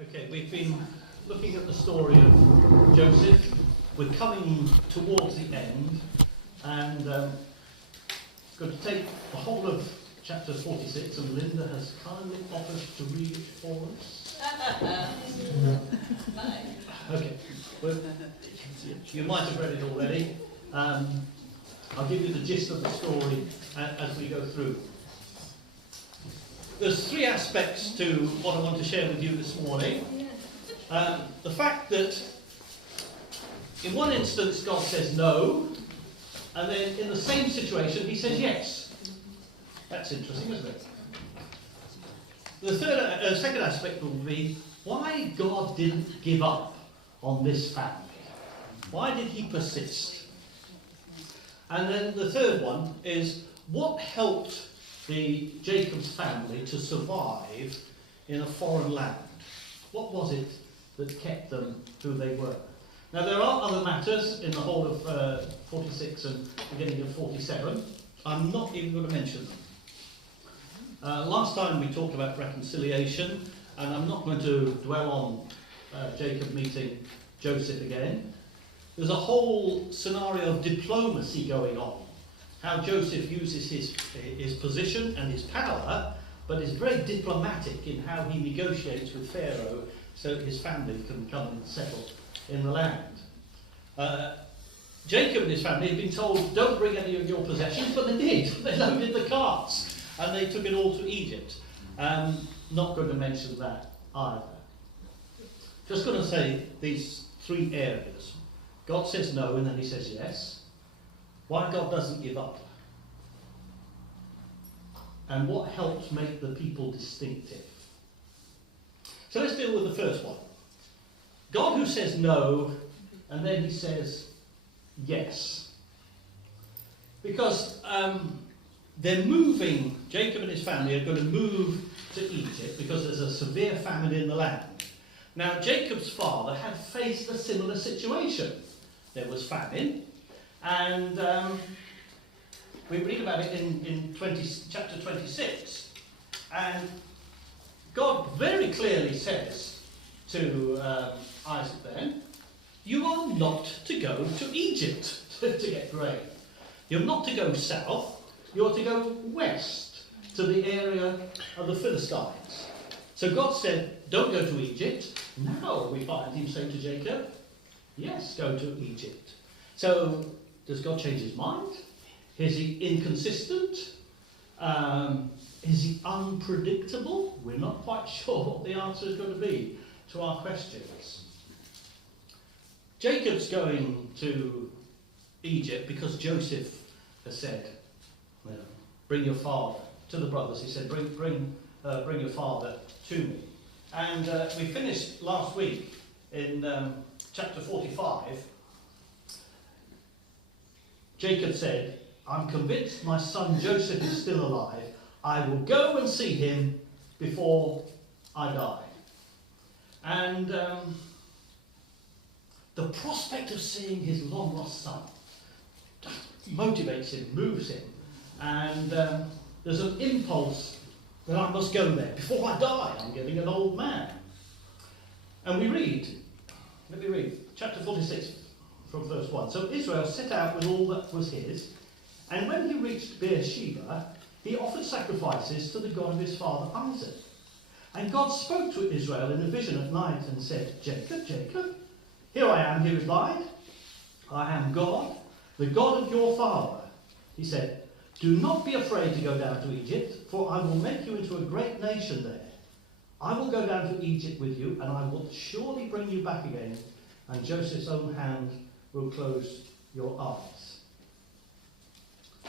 Okay, we've been looking at the story of Joseph. We're coming towards the end, and going to take the whole of chapter 46, and Linda has kindly offered to read it for us. Okay, well, you might have read it already. I'll give you the gist of the story as we go through. There's three aspects to what I want to share with you this morning. The fact that in one instance God says no, and then in the same situation he says yes. That's interesting, isn't it? The second aspect will be why God didn't give up on this family. Why did he persist? And then the third one is what helped Jacob's family to survive in a foreign land. What was it that kept them who they were? Now there are other matters in the whole of 46 and beginning of 47. I'm not even going to mention them. Last time we talked about reconciliation, and I'm not going to dwell on Jacob meeting Joseph again. There's a whole scenario of diplomacy going on. How Joseph uses his position and his power, but is very diplomatic in how he negotiates with Pharaoh so his family can come and settle in the land. Jacob and his family had been told, don't bring any of your possessions, but they did. They loaded the carts and they took it all to Egypt. Not going to mention that either. Just going to say these three areas. God says no and then he says yes. Why God doesn't give up. And what helps make the people distinctive. So let's deal with the first one. God who says no, and then he says yes. Because they're moving, Jacob and his family are going to move to Egypt because there's a severe famine in the land. Now Jacob's father had faced a similar situation. There was famine. And we read about it in chapter 26. And God very clearly says to Isaac then, you are not to go to Egypt to get grain. You're not to go south, you're to go west to the area of the Philistines. So God said, don't go to Egypt. Now we find him saying to Jacob, yes, go to Egypt. So does God change his mind? Is he inconsistent? Is he unpredictable? We're not quite sure what the answer is going to be to our questions. Jacob's going to Egypt because Joseph has said, bring your father to the brothers. He said, bring your father to me. And we finished last week in chapter 45. Jacob said, I'm convinced my son Joseph is still alive. I will go and see him before I die. And the prospect of seeing his long-lost son motivates him, moves him. And there's an impulse that I must go there before I die. I'm getting an old man. And we read, let me read, chapter 46. From verse 1. So Israel set out with all that was his, and when he reached Beersheba, he offered sacrifices to the God of his father Isaac. And God spoke to Israel in a vision at night and said, Jacob, Jacob. Here I am, he replied. I am God, the God of your father. He said, do not be afraid to go down to Egypt, for I will make you into a great nation there. I will go down to Egypt with you, and I will surely bring you back again, and Joseph's own hand will close your eyes.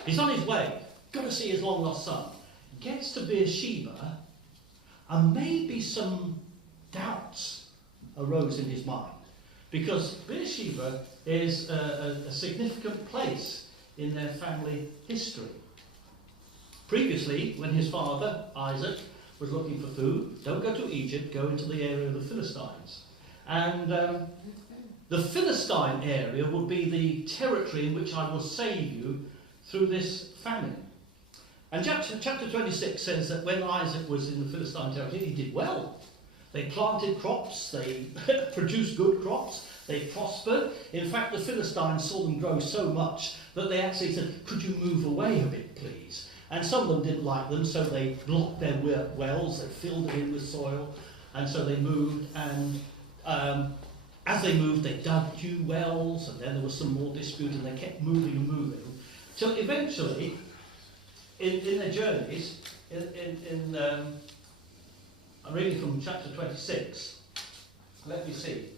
He's on his way, got to see his long-lost son. Gets to Beersheba, and maybe some doubts arose in his mind. Because Beersheba is a significant place in their family history. Previously, when his father, Isaac, was looking for food, don't go to Egypt, go into the area of the Philistines. And the Philistine area would be the territory in which I will save you through this famine. And chapter 26 says that when Isaac was in the Philistine territory, he did well. They planted crops, they produced good crops, they prospered. In fact, the Philistines saw them grow so much that they actually said, could you move away a bit, please? And some of them didn't like them, so they blocked their wells, they filled it in with soil, and so they moved, and as they moved, they dug new wells, and then there was some more dispute, and they kept moving and moving. So eventually, in their journeys, I'm reading from chapter 26, let me see.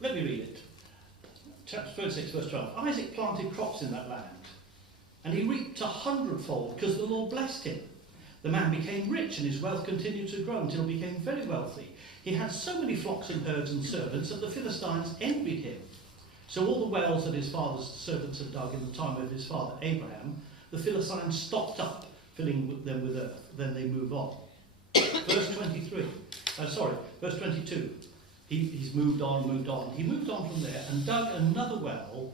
Let me read it. Chapter 26, verse 12. Isaac planted crops in that land, and he reaped 100-fold because the Lord blessed him. The man became rich, and his wealth continued to grow until he became very wealthy. He had so many flocks and herds and servants that the Philistines envied him. So all the wells that his father's servants had dug in the time of his father Abraham, the Philistines stopped up, filling them with earth. Then they move on. Verse 22. He's moved on. He moved on from there and dug another well,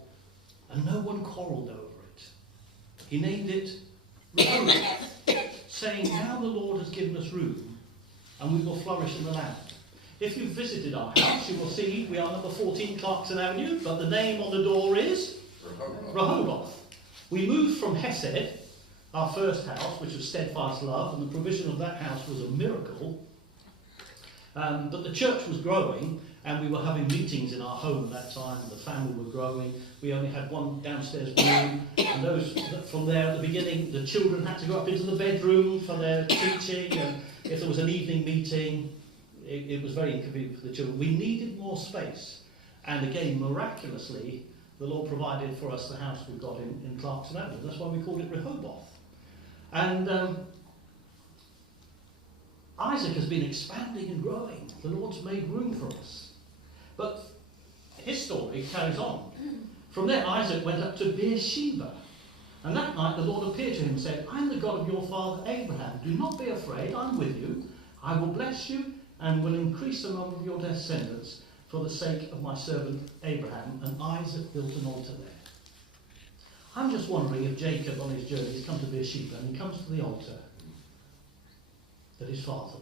and no one quarrelled over it. He named it Rehoboth, saying, now the Lord has given us room, and we will flourish in the land. If you've visited our house, you will see we are number 14 Clarkson Avenue, but the name on the door is Rehoboth. We moved from Hesed, our first house, which was steadfast love, and the provision of that house was a miracle. But the church was growing, and we were having meetings in our home at that time. The family were growing. We only had one downstairs room, and those from there at the beginning, the children had to go up into the bedroom for their teaching, and if there was an evening meeting, it was very inconvenient for the children. We needed more space, and again, miraculously, the Lord provided for us the house we got in Clarkson Avenue. That's why we called it Rehoboth. And Isaac has been expanding and growing. The Lord's made room for us. But his story carries on. From there, Isaac went up to Beersheba. And that night the Lord appeared to him and said, I'm the God of your father Abraham. Do not be afraid, I'm with you. I will bless you and will increase the number of your descendants for the sake of my servant Abraham. And Isaac built an altar there. I'm just wondering if Jacob on his journey has come to Beersheba and he comes to the altar that his father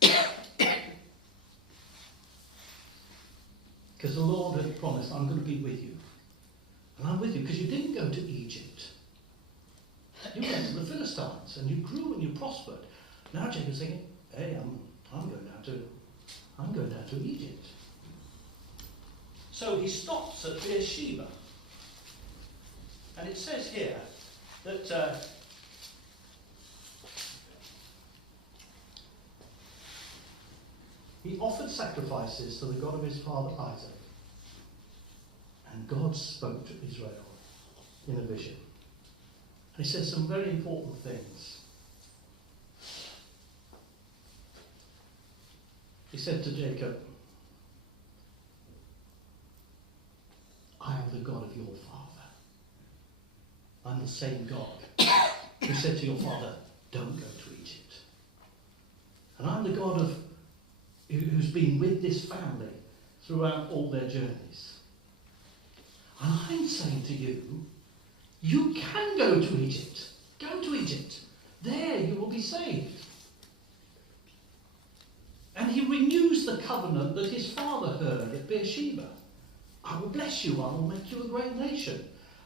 built. Because the Lord had promised, I'm going to be with you. And I'm with you because you didn't go to Egypt. You went to the Philistines and you grew and you prospered. Now Jacob's thinking, hey, I'm going down to Egypt. So he stops at Beersheba. And it says here that he offered sacrifices to the God of his father Isaac. And God spoke to Israel in a vision. And he says some very important things. He said to Jacob, I am the God of your father. I'm the same God who said to your father, don't go to Egypt. And I'm the God who's been with this family throughout all their journeys. And I'm saying to you, you can go to Egypt. Go to Egypt. There you will be saved. And he renews the covenant that his father heard at Beersheba. I will bless you. I will make you a great nation.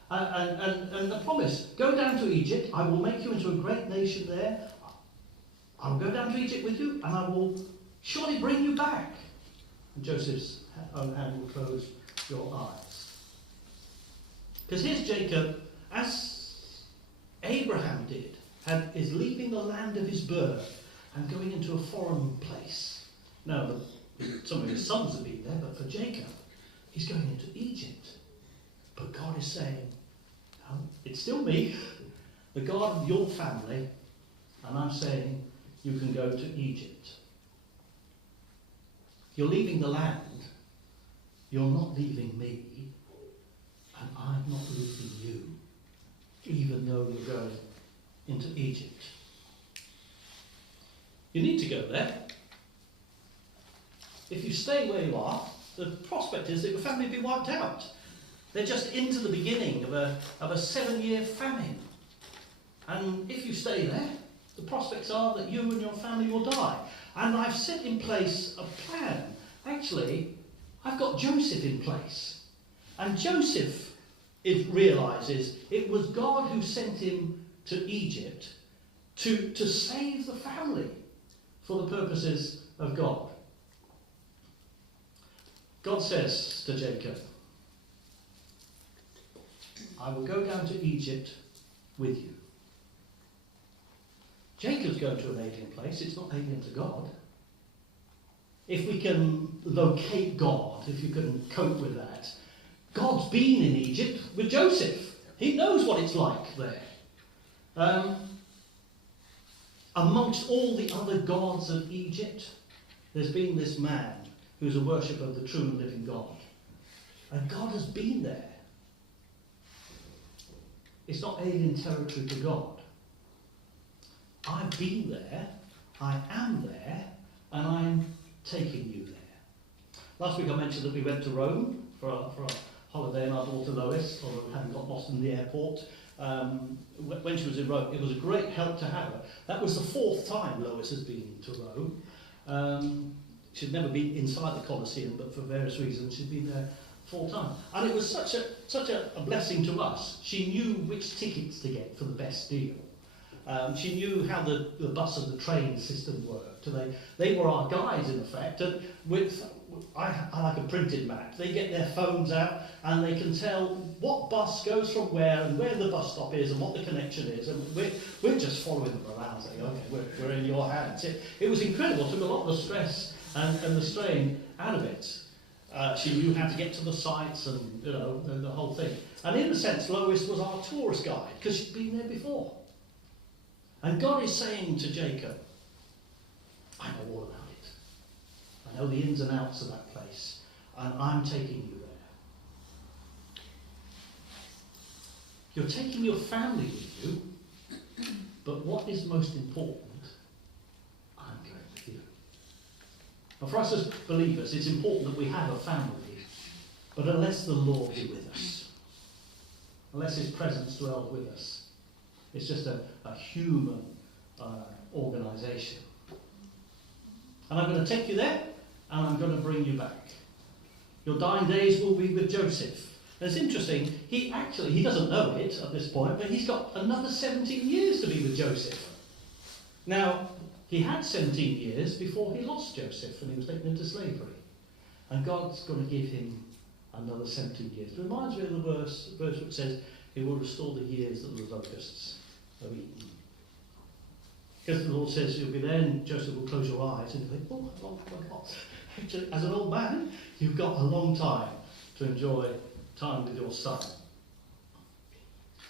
And the promise, go down to Egypt. I will make you into a great nation there. I will go down to Egypt with you, and I will surely bring you back. And Joseph's own hand will close your eyes. Because here's Jacob, as Abraham did, is leaving the land of his birth and going into a foreign place. Now, some of his sons have been there, but for Jacob, he's going into Egypt. But God is saying, no, it's still me, the God of your family, and I'm saying you can go to Egypt. You're leaving the land, you're not leaving me, and I'm not leaving you, even though you're going into Egypt. You need to go there. If you stay where you are, the prospect is that your family will be wiped out. They're just into the beginning of a 7-year famine. And if you stay there, the prospects are that you and your family will die. And I've set in place a plan. Actually, I've got Joseph in place. And Joseph realises it was God who sent him to Egypt to save the family for the purposes of God. God says to Jacob, I will go down to Egypt with you. Jacob's going to an alien place. It's not alien to God. If we can locate God, if you can cope with that, God's been in Egypt with Joseph. He knows what it's like there. Amongst all the other gods of Egypt, there's been this man who's a worshipper of the true and living God. And God has been there. It's not alien territory to God. I've been there, I am there, and I'm taking you there. Last week I mentioned that we went to Rome for a holiday, and our daughter Lois, although we hadn't got lost in the airport, when she was in Rome, it was a great help to have her. That was the 4th time Lois has been to Rome. She'd never been inside the Colosseum, but for various reasons she'd been there 4 times. And it was such a blessing to us. She knew which tickets to get for the best deal. She knew how the bus and the train system worked. They were our guides, in effect. And I like a printed map. They get their phones out and they can tell what bus goes from where and where the bus stop is and what the connection is. And we're just following them around, saying, okay, we're in your hands. It was incredible. It took a lot of the stress and the strain out of it. She knew how to get to the sites and the whole thing. And in a sense, Lois was our tourist guide because she'd been there before. And God is saying to Jacob, I know all about it. I know the ins and outs of that place. And I'm taking you there. You're taking your family with you. But what is most important, I'm going with you. Now for us as believers, it's important that we have a family. But unless the Lord be with us, unless his presence dwells with us, it's just a human organisation. And I'm going to take you there, and I'm going to bring you back. Your dying days will be with Joseph. And it's interesting, he doesn't know it at this point, but he's got another 17 years to be with Joseph. Now, he had 17 years before he lost Joseph, and he was taken into slavery. And God's going to give him another 17 years. It reminds me of the verse which says, he will restore the years that the locusts have eaten. Because the Lord says you'll be there and Joseph will close your eyes and you'll think, oh, how long have I got? Actually, as an old man, you've got a long time to enjoy time with your son.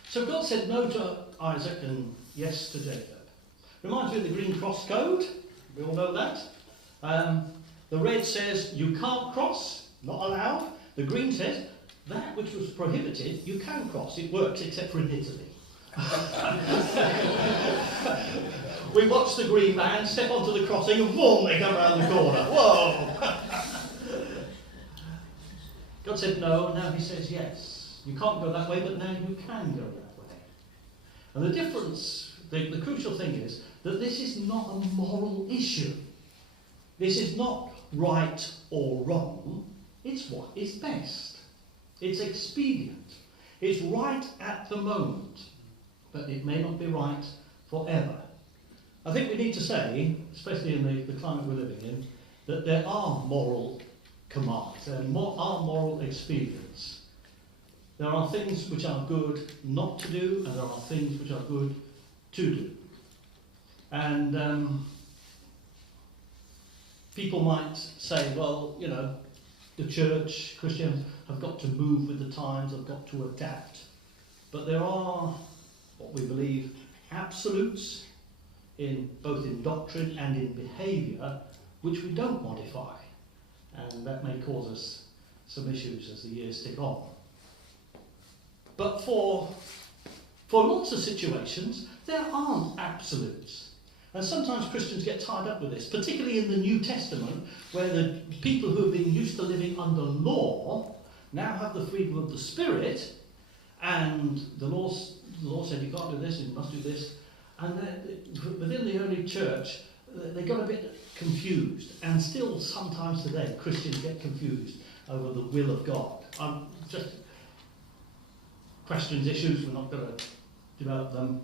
So God said no to Isaac and yes to Jacob. Reminds me of the Green Cross Code. We all know that. The red says you can't cross, not allowed. The green says that which was prohibited, you can cross. It works except for in Italy. We watch the green man step onto the crossing and boom, they come around the corner. Whoa! God said no, and now he says yes. You can't go that way, but now you can go that way. And the difference, the crucial thing is that this is not a moral issue. This is not right or wrong. It's what is best. It's expedient. It's right at the moment, but it may not be right forever. I think we need to say, especially in the climate we're living in, that there are moral commands, there are moral expedients. There are things which are good not to do, and there are things which are good to do. And people might say, well, the church, Christians have got to move with the times, have got to adapt. But there are, what we believe, absolutes both in doctrine and in behaviour, which we don't modify. And that may cause us some issues as the years tick on. But for lots of situations, there aren't absolutes. And sometimes Christians get tied up with this, particularly in the New Testament, where the people who have been used to living under law, now have the freedom of the Spirit, and the Lord said you can't do this, you must do this. And then within the early church, they got a bit confused, and still sometimes today Christians get confused over the will of God. Just questions, issues, we're not going to develop them.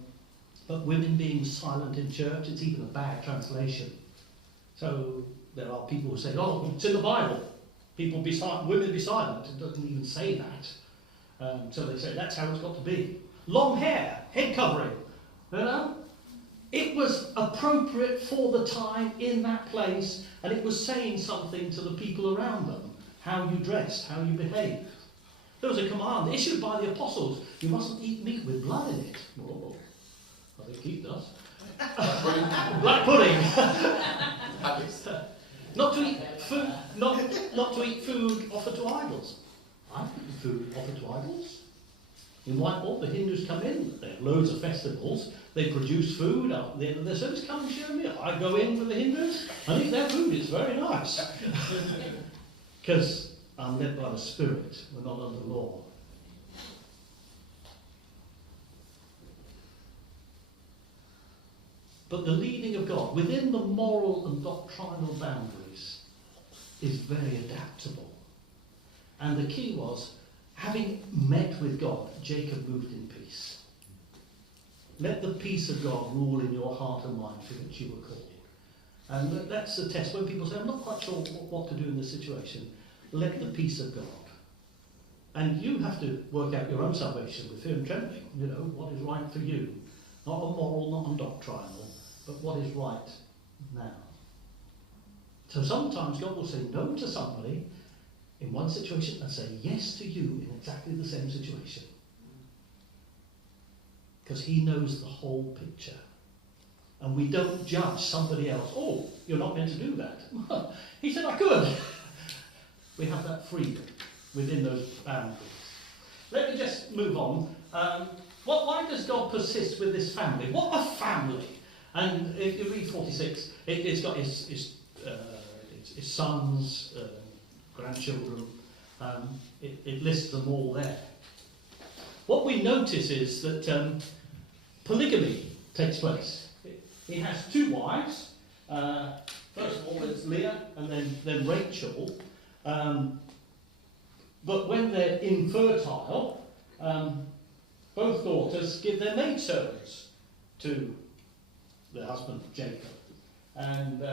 But women being silent in church, it's even a bad translation. So there are people who say, oh, it's in the Bible. Women be silent. It doesn't even say that. So they say that's how it's got to be. Long hair, head covering. You know? It was appropriate for the time in that place, and it was saying something to the people around them. How you dressed, how you behaved. There was a command issued by the apostles. You mustn't eat meat with blood in it. Oh, I think he does. Black pudding. Not to eat food. Not to eat food offered to idols. I eat food offered to idols. In Whitehall, the Hindus come in. They have loads of festivals. They produce food. At the end of their service, come and share a meal. I go in with the Hindus. I eat their food. It's very nice. Because I'm led by the Spirit. We're not under law. But the leading of God within the moral and doctrinal boundaries is very adaptable. And the key was, having met with God, Jacob moved in peace. Let the peace of God rule in your heart and mind for which you were called. And that's the test. When people say, I'm not quite sure what to do in this situation, let the peace of God. And you have to work out your own salvation with fear and trembling. You know, what is right for you. Not on moral, not on doctrinal, but what is right now. So sometimes God will say no to somebody in one situation and say yes to you in exactly the same situation. Because he knows the whole picture. And we don't judge somebody else. Oh, you're not meant to do that. He said I could. We have that freedom within those boundaries. Let me just move on. Why does God persist with this family? What a family! And if you read 46, it's got his sons, grandchildren. It lists them all there. What we notice is that polygamy takes place. He has two wives. First of all, it's Leah, and then Rachel. But when they're infertile, both daughters give their maidservants to the husband Jacob. And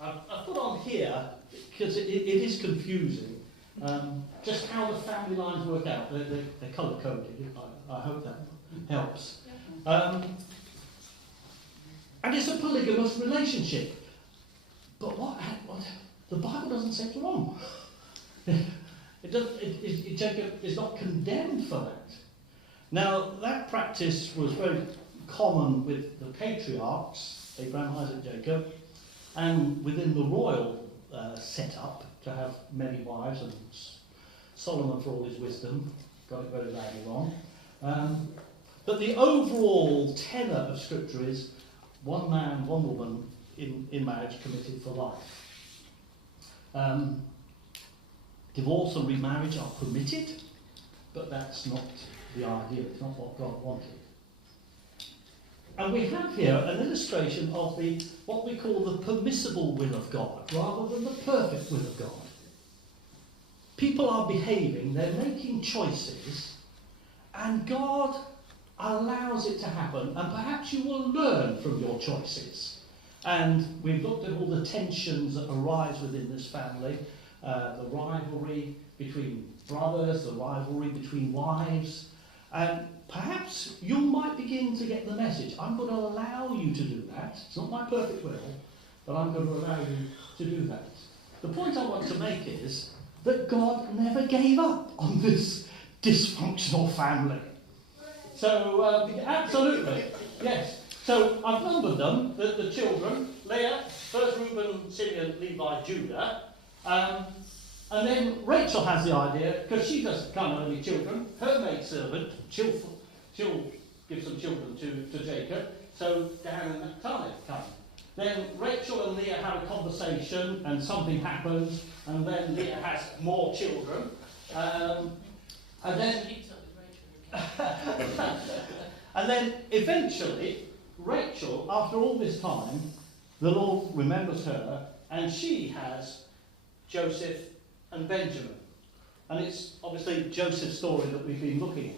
I put on here, because it is confusing, just how the family lines work out. They're colour-coded. I hope that helps. And it's a polygamous relationship. But what the Bible doesn't say it's wrong. Jacob is not condemned for that. Now, that practice was very common with the patriarchs, Abraham, Isaac, Jacob, and within the royal setup to have many wives, and Solomon, for all his wisdom, got it very badly wrong. But the overall tenor of Scripture is one man, one woman in marriage committed for life. Divorce and remarriage are permitted, but that's not the ideal. It's not what God wanted. And we have here an illustration of what we call the permissible will of God, rather than the perfect will of God. People are behaving, they're making choices, and God allows it to happen, and perhaps you will learn from your choices. And we've looked at all the tensions that arise within this family, the rivalry between brothers, the rivalry between wives, and perhaps you might begin to get the message. I'm going to allow you to do that. It's not my perfect will, but I'm going to allow you to do that. The point I want to make is that God never gave up on this dysfunctional family. So, absolutely, yes. So, I've numbered them, the children, Leah, first Reuben, Simeon, Levi, Judah. And then Rachel has the idea, because she doesn't come with any children, her maidservant, she'll give some children to Jacob, so Dan and Naphtali come. Then Rachel and Leah have a conversation, and something happens, and then Leah has more children, And then, and then eventually, Rachel, after all this time, the Lord remembers her, and she has Joseph and Benjamin. And it's obviously Joseph's story that we've been looking at.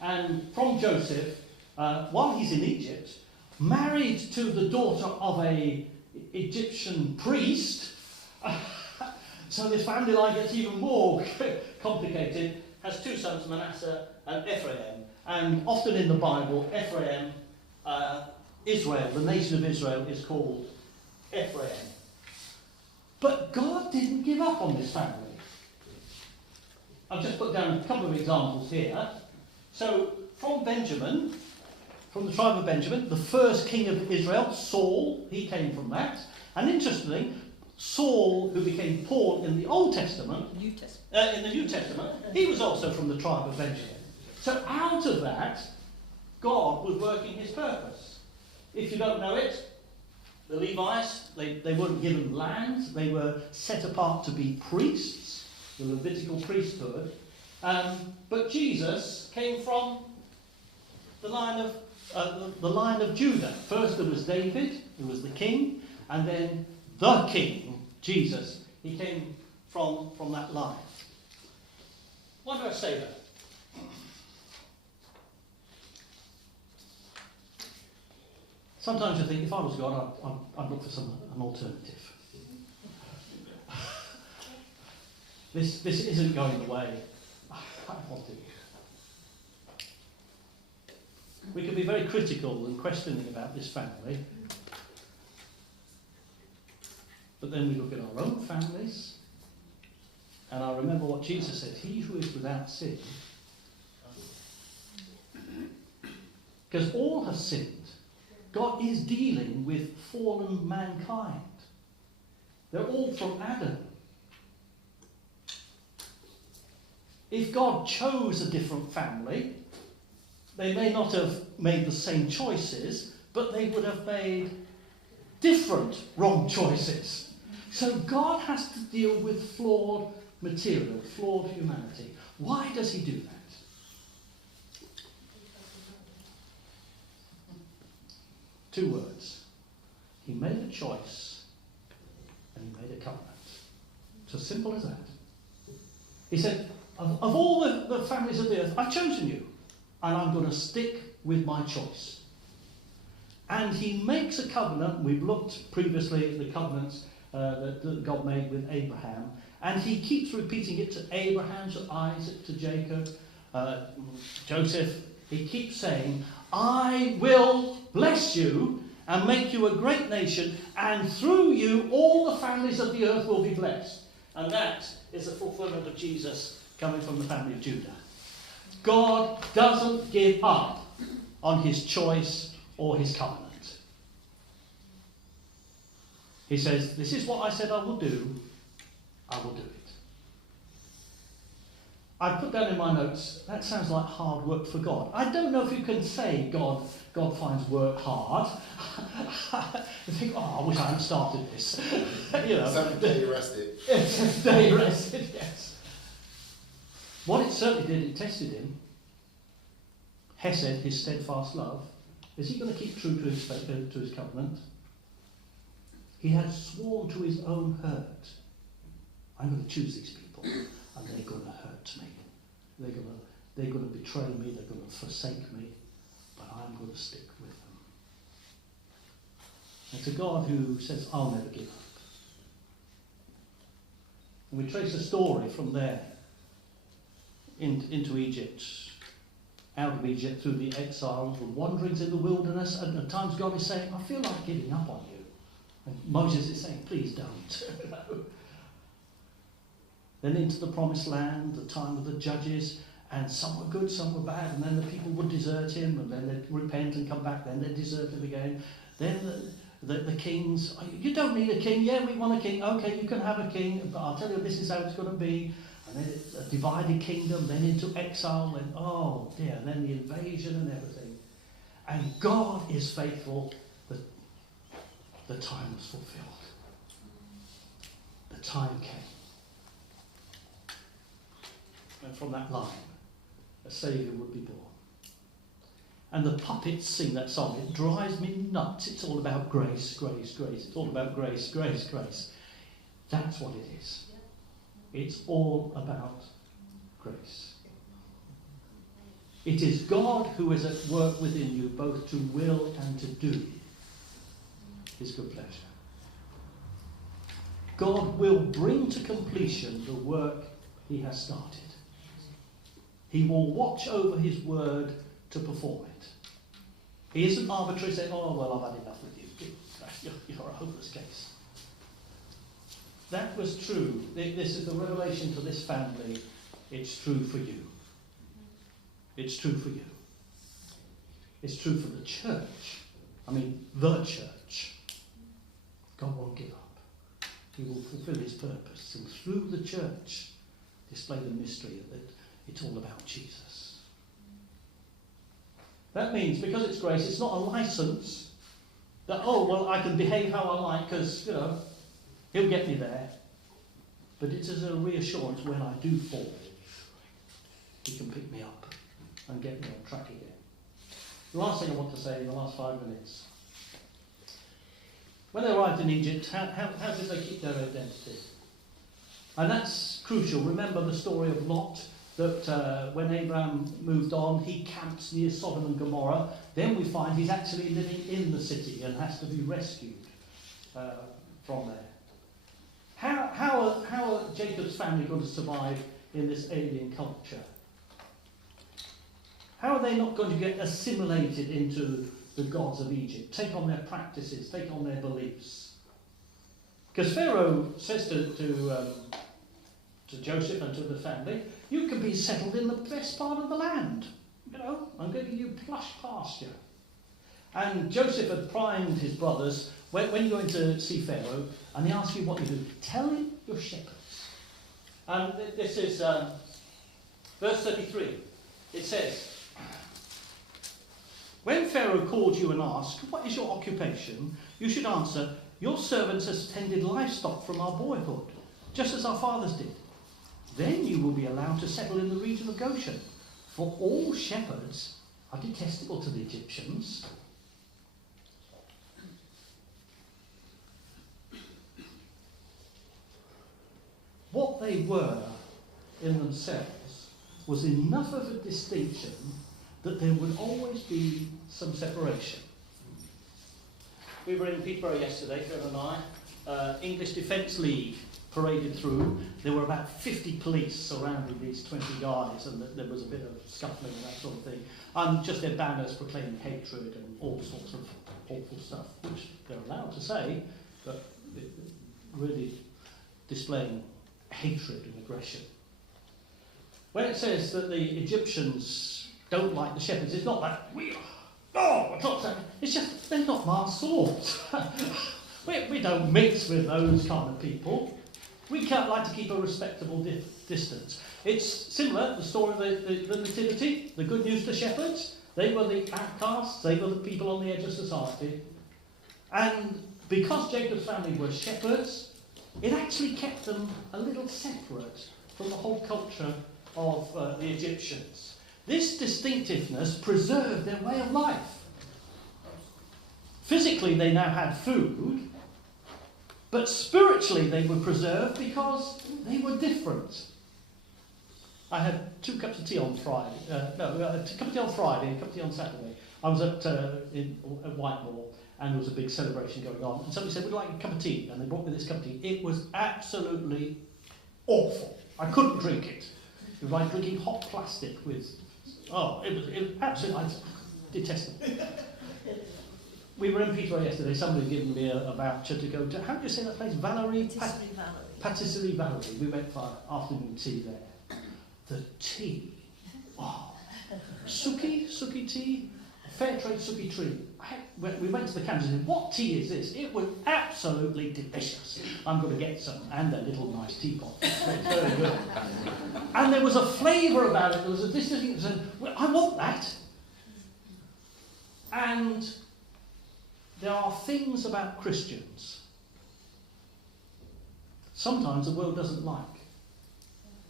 And from Joseph, while he's in Egypt, married to the daughter of a Egyptian priest, so this family line gets even more complicated, has two sons, Manasseh and Ephraim. And often in the Bible, Ephraim, Israel, the nation of Israel, is called Ephraim. But God didn't give up on this family. I've just put down a couple of examples here. So, from Benjamin, from the tribe of Benjamin, the first king of Israel, Saul, he came from that. And interestingly, Saul, who became Paul in the Old Testament, in the New Testament, he was also from the tribe of Benjamin. So out of that, God was working his purpose. If you don't know it, the Levites, they weren't given land. They were set apart to be priests, the Levitical priesthood. But Jesus came from the line of Judah. First there was David, who was the king, and then the king, Jesus, he came from that line. Why do I say that? Sometimes you think, if I was God, I'd look for an alternative. This isn't going the way I wanted. We can be very critical and questioning about this family. But then we look at our own families, and I remember what Jesus said, he who is without sin, because all have sinned. God is dealing with fallen mankind. They're all from Adam. If God chose a different family, they may not have made the same choices, but they would have made different wrong choices. So God has to deal with flawed material, flawed humanity. Why does he do that? Two words. He made a choice and he made a covenant. It's as simple as that. He said, of all the families of the earth, I've chosen you, and I'm going to stick with my choice. And he makes a covenant. We've looked previously at the covenants that God made with Abraham, and he keeps repeating it to Abraham, to Isaac, to Jacob, Joseph. He keeps saying, I will bless you and make you a great nation, and through you all the families of the earth will be blessed. And that is the fulfillment of Jesus coming from the family of Judah. God doesn't give up on his choice or his covenant. He says, this is what I said I will do, I will do it. I put down in my notes, that sounds like hard work for God. I don't know if you can say God finds work hard. You think, I wish I hadn't started this. Seventh day rested. Seventh day rested, yes. What it certainly did, it tested him. Hesed, his steadfast love. Is he going to keep true to his covenant? He had sworn to his own hurt. I'm going to choose these people, and they're going to hurt me. They're going to betray me. They're going to forsake me, but I'm going to stick with them. It's a God who says, "I'll never give up." And we trace a story from there into Egypt, out of Egypt through the exile, the wanderings in the wilderness, and at times God is saying, "I feel like giving up on you." And Moses is saying, "Please don't." Then into the promised land, the time of the judges, and some were good, some were bad, and then the people would desert him, and then they'd repent and come back, then they'd desert him again. Then the kings, "You don't need a king." "Yeah, we want a king." "Okay, you can have a king, but I'll tell you this is how it's going to be." And then a divided kingdom, then into exile, then, oh dear, and then the invasion and everything. And God is faithful. The time was fulfilled. The time came. and from that line, a Saviour would be born. And the puppets sing that song. It drives me nuts. It's all about grace, grace, grace. It's all about grace, grace, grace. That's what it is. It's all about grace. It is God who is at work within you, both to will and to do His good pleasure. God will bring to completion the work He has started. He will watch over His word to perform it. He isn't arbitrary saying, oh, well, I've had enough with you. You're a hopeless case. That was true. This is the revelation for this family. It's true for you. It's true for you. It's true for the church. I mean, the church. God won't give up. He will fulfill His purpose. And through the church, display the mystery that it's all about Jesus. That means, because it's grace, it's not a license that, oh, well, I can behave how I like because, He'll get me there. But it is a reassurance when I do fall, He can pick me up and get me on track again. The last thing I want to say in the last 5 minutes. When they arrived in Egypt, how did they keep their identity? And that's crucial. Remember the story of Lot, that when Abraham moved on, he camps near Sodom and Gomorrah. Then we find he's actually living in the city and has to be rescued from there. How are Jacob's family going to survive in this alien culture? How are they not going to get assimilated into the gods of Egypt, take on their practices, take on their beliefs? Because Pharaoh says to Joseph and to the family, you can be settled in the best part of the land. I'm going to give you plush pasture. And Joseph had primed his brothers, when you go in to see Pharaoh, and he asks you what you do, tell him you're shepherds. And this is verse 33. It says, when Pharaoh calls you and asks, what is your occupation? You should answer, your servants have tended livestock from our boyhood, just as our fathers did. Then you will be allowed to settle in the region of Goshen, for all shepherds are detestable to the Egyptians. What they were in themselves was enough of a distinction that there would always be some separation. We were in Peterborough yesterday, Phil and I. English Defence League paraded through. There were about 50 police surrounding these 20 guys, and there was a bit of scuffling and that sort of thing. And just their banners proclaiming hatred and all sorts of awful stuff, which they're allowed to say, but really displaying hatred and aggression. When it says that the Egyptians don't like the shepherds, it's not like, it's just, they're not our swords. we don't mix with those kind of people. We can't like to keep a respectable distance. It's similar, the story of the Nativity, the good news to shepherds. They were the outcasts, they were the people on the edge of society. And because Jacob's family were shepherds, it actually kept them a little separate from the whole culture of the Egyptians. This distinctiveness preserved their way of life. Physically, they now had food, but spiritually they were preserved because they were different. I had 2 cups of tea on Friday. A cup of tea on Friday and a cup of tea on Saturday. I was at Whitehall, and there was a big celebration going on. And somebody said, would you like a cup of tea? And they brought me this cup of tea. It was absolutely awful. I couldn't drink it. It was like drinking hot plastic with... it was absolutely... I detested it. We were in Peterborough yesterday. Somebody had given me a voucher to go to... How do you say that place? Valerie? Patisserie Valerie. We went for afternoon tea there. The tea. Oh. Suki tea. Fair trade Suki tree. We went to the counter and said, what tea is this? It was absolutely delicious. I'm going to get some. And a little nice teapot. Very good. And there was a flavour about it. There was a distinct... Well, I want that. And there are things about Christians sometimes the world doesn't like.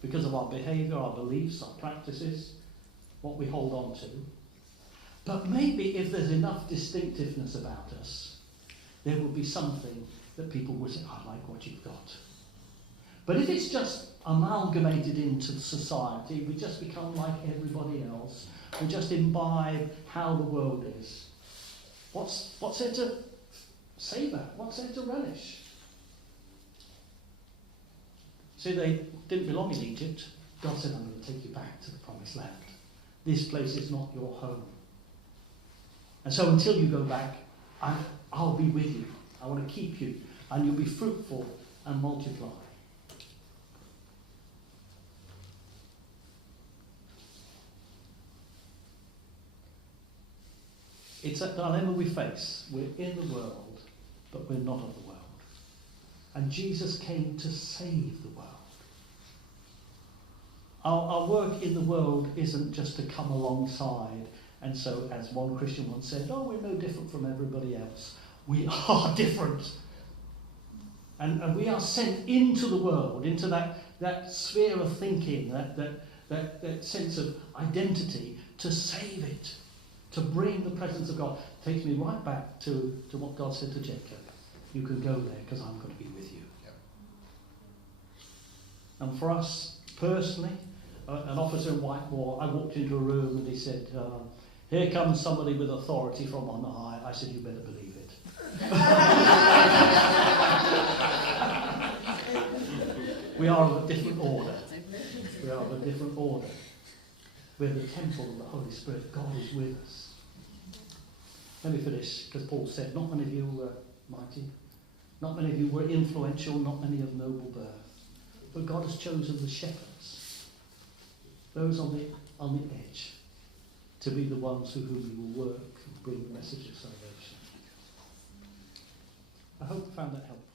because of our behaviour, our beliefs, our practices, what we hold on to. But maybe if there's enough distinctiveness about us, there will be something that people will say, I like what you've got. But if it's just amalgamated into society, we just become like everybody else, we just imbibe how the world is, what's there to savour? What's there to relish? See, they didn't belong in Egypt. God said, I'm going to take you back to the promised land. This place is not your home. And so until you go back, I'll be with you. I want to keep you. And you'll be fruitful and multiply. It's a dilemma we face. We're in the world, but we're not of the world. And Jesus came to save the world. Our work in the world isn't just to come alongside, and so, as one Christian once said, oh, we're no different from everybody else. We are different. And we are sent into the world, into that sphere of thinking, that sense of identity, to save it, to bring the presence of God. Takes me right back to what God said to Jacob. You can go there because I'm going to be with you. Yep. And for us personally, an officer in Whitmore, I walked into a room and he said, here comes somebody with authority from on high. I said, you better believe it. We are of a different order. We are of a different order. We're the temple of the Holy Spirit. God is with us. Let me finish, because Paul said, not many of you were mighty, not many of you were influential, not many of noble birth. But God has chosen the shepherds, those on the edge, to be the ones through whom he will work and bring the message of salvation. I hope you found that helpful.